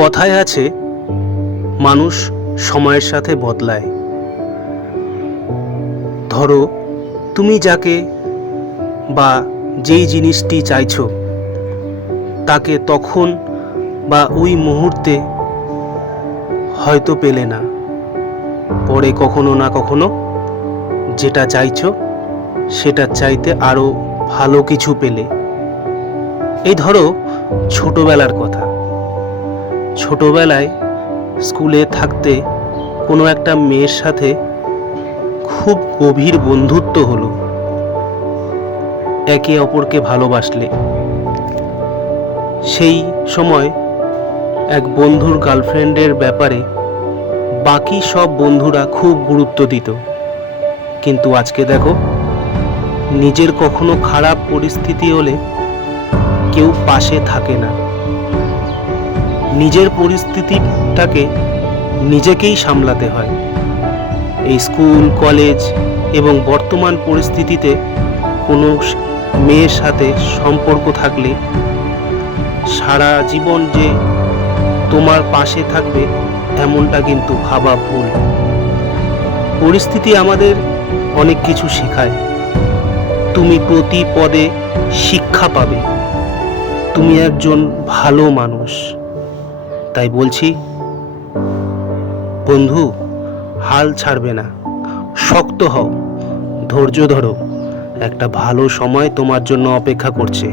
কথায় আছে, মানুষ সময়ের সাথে বদলায়। ধরো, তুমি যাকে বা যেই জিনিসটি চাইছো তাকে তখন বা ওই মুহূর্তে হয়তো পেলে না, পরে কখনো না কখনো যেটা চাইছো সেটা চাইতে আরো ভালো কিছু পেলে। এই ধরো ছোটবেলার কথা। ছোটবেলায় স্কুলে থাকতে কোনো একটা মেয়ের সাথে খুব গভীর বন্ধুত্ব হলো, একে অপরকে ভালোবাসলে। সেই সময় এক বন্ধুর গার্লফ্রেন্ডের ব্যাপারে বাকি সব বন্ধুরা খুব গুরুত্ব দিত, কিন্তু আজকে দেখো, নিজের কখনো খারাপ পরিস্থিতি হলে কেউ পাশে থাকে না। নিজের পরিস্থিতিটাকে নিজেকেই সামলাতে হয়। এই স্কুল, কলেজ এবং বর্তমান পরিস্থিতিতে কোনো মেয়ের সাথে সম্পর্ক থাকলে সারা জীবন যে তোমার পাশে থাকবে এমনটা কিন্তু ভাবা ভুল। পরিস্থিতি আমাদের অনেক কিছু শেখায়। তুমি প্রতি পদে শিক্ষা পাবে। তুমি একজন ভালো মানুষ। তাই বলছি, বন্ধু, হাল ছাড়বে না, শক্ত হও, ধৈর্য ধরো, একটা ভালো সময় তোমার জন্য অপেক্ষা করছে।